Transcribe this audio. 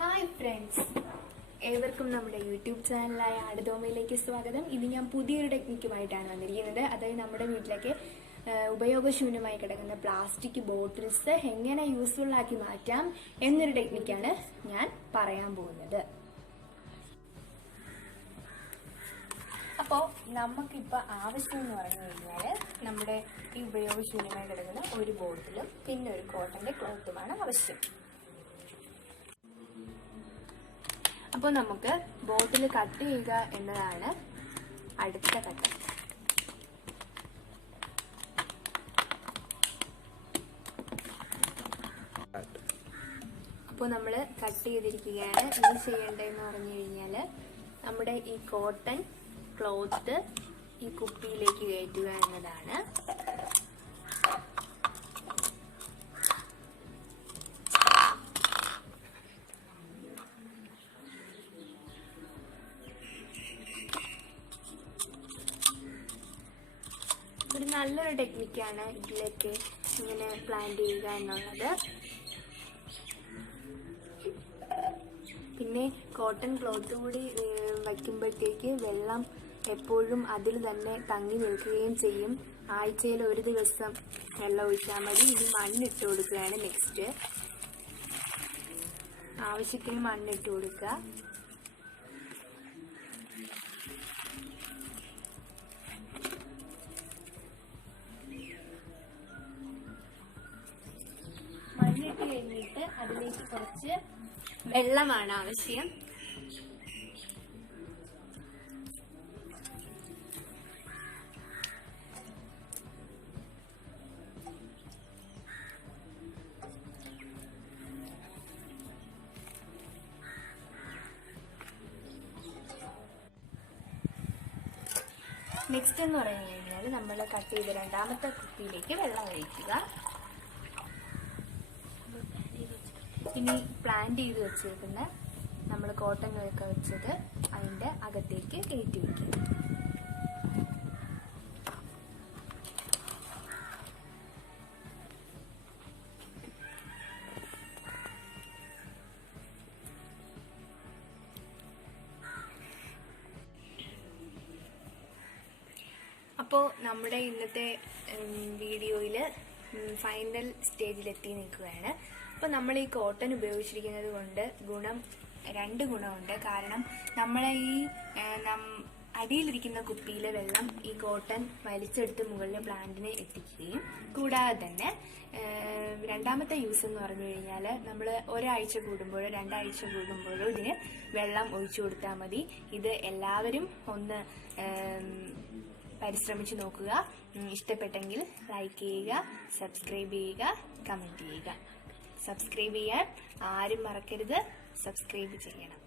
Hi friends, ഏവർക്കും നമ്മുടെ YouTube ചാനലായ ആടുതോമയിലേക്ക് സ്വാഗതം. ഇത് ഞാൻ പുതിയൊരു ടെക്നിക്കുമായിട്ടാണ് വന്നിരിക്കുന്നത്. അതായത് നമ്മുടെ വീട്ടിലേക്ക് ഉപയോഗശൂന്യമായി കിടക്കുന്ന പ്ലാസ്റ്റിക് ബോട്ടിൽസ് എങ്ങനെ യൂസ്ഫുൾ ആക്കി മാറ്റാം എന്നൊരു ടെക്നിക്കാണ് ഞാൻ പറയാൻ പോകുന്നത്. അപ്പോൾ നമുക്കിപ്പോൾ ആവശ്യം എന്ന് പറഞ്ഞു കഴിഞ്ഞാൽ നമ്മുടെ ഈ ഉപയോഗശൂന്യമായി കിടക്കുന്ന ഒരു ബോട്ടിലും പിന്നെ ഒരു കോട്ടന്റെ ക്ലോത്തുമാണ് ആവശ്യം. അപ്പോൾ നമുക്ക് ബോട്ടിൽ കട്ട് ചെയ്യുക എന്നതാണ് അടുത്ത ഘട്ടം. അപ്പോൾ നമ്മൾ കട്ട് ചെയ്തിരിക്കുകയാണ്. ഇനി ചെയ്യേണ്ടതെന്ന് പറഞ്ഞു കഴിഞ്ഞാൽ നമ്മുടെ ഈ കോട്ടൺ ക്ലോത്ത് ഈ കുപ്പിയിലേക്ക് കയറ്റുക എന്നതാണ്. ഒരു നല്ലൊരു ടെക്നിക്കാണ് ഇതിലേക്ക് ഇങ്ങനെ പ്ലാൻ ചെയ്യുക എന്നുള്ളത്. പിന്നെ കോട്ടൺ ക്ലോത്ത് കൂടി വയ്ക്കുമ്പോഴത്തേക്ക് വെള്ളം എപ്പോഴും അതിൽ തന്നെ തങ്ങി നിൽക്കുകയും ചെയ്യും. ആഴ്ചയിൽ ഒരു ദിവസം വെള്ളം ഒഴിച്ചാൽ മതി. ഇനി മണ്ണിട്ട് കൊടുക്കുകയാണ് നെക്സ്റ്റ്. ആവശ്യത്തിന് മണ്ണിട്ട് കൊടുക്കുക. മണ്ണിട്ട് കഴിഞ്ഞിട്ട് അതിലേക്ക് കുറച്ച് വെള്ളമാണ് ആവശ്യം. നെക്സ്റ്റ് എന്ന് പറഞ്ഞു കഴിഞ്ഞാൽ നമ്മൾ കട്ട് ചെയ്ത രണ്ടാമത്തെ കുപ്പിയിലേക്ക് വെള്ളം ഒഴിക്കുക. ഇനി പ്ലാന്റ് ചെയ്ത് വെച്ചേക്കുന്ന നമ്മൾ കോട്ടൺ ഒക്കെ വെച്ചത് അതിൻ്റെ അകത്തേക്ക് കയറ്റി വയ്ക്കുക. അപ്പോൾ നമ്മുടെ ഇന്നത്തെ വീഡിയോയിൽ ഫൈനൽ സ്റ്റേജിലെത്തി നിൽക്കുകയാണ്. അപ്പോൾ നമ്മൾ ഈ കോട്ടൺ ഉപയോഗിച്ചിരിക്കുന്നത് കൊണ്ട് രണ്ട് ഗുണമുണ്ട്. കാരണം നമ്മളെ ഈ അടിയിലിരിക്കുന്ന കുപ്പിയിലെ വെള്ളം ഈ കോട്ടൺ വലിച്ചെടുത്ത് മുകളിലെ പ്ലാന്റിനെ എത്തിക്കുകയും കൂടാതെ തന്നെ രണ്ടാമത്തെ യൂസ് എന്ന് പറഞ്ഞു കഴിഞ്ഞാൽ നമ്മൾ ഒരാഴ്ച കൂടുമ്പോഴോ 2 ആഴ്ച കൂടുമ്പോഴോ ഇതിന് വെള്ളം ഒഴിച്ചു കൊടുത്താൽ മതി. ഇത് എല്ലാവരും ഒന്ന് പരിശ്രമിച്ച് നോക്കുക. ഇഷ്ടപ്പെട്ടെങ്കിൽ ലൈക്ക് ചെയ്യുക, സബ്സ്ക്രൈബ് ചെയ്യുക, കമൻറ്റ് ചെയ്യുക. സബ്സ്ക്രൈബ് ചെയ്യാൻ ആരും മറക്കരുത്. സബ്സ്ക്രൈബ് ചെയ്യണം.